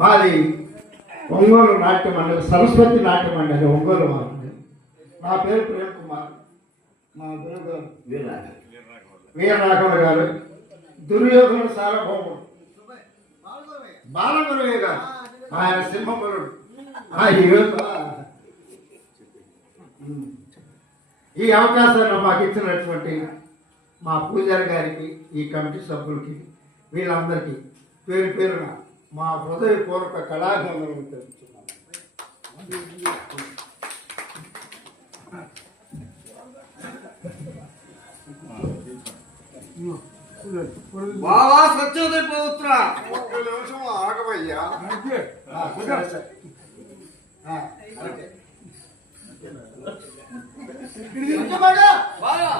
మాది ఒంగోలు నాట్య మండలి, సరస్వతి నాట్య మండలి ఒంగోలు మాది. నా పేరు ప్రేమ్ కుమార్, మా గురువు వీరరాఘవ గారు, దుర్యోధనుడు సార్వభౌముడు బాలగురువే గారు, ఆయన సింహబలుడు. ఈ అవకాశాన్ని మాకు ఇచ్చినటువంటి మా పూజారి గారికి, ఈ కమిటీ సభ్యులకి, వీళ్ళందరికీ పేరు పేరున మా హృదయపూర్వక కళాభివందనలు తెలుపుతున్నాను. బావా సత్యోదయ పవిత్ర ఒక్క నిమిషం ఆగవయ్యా. బాగా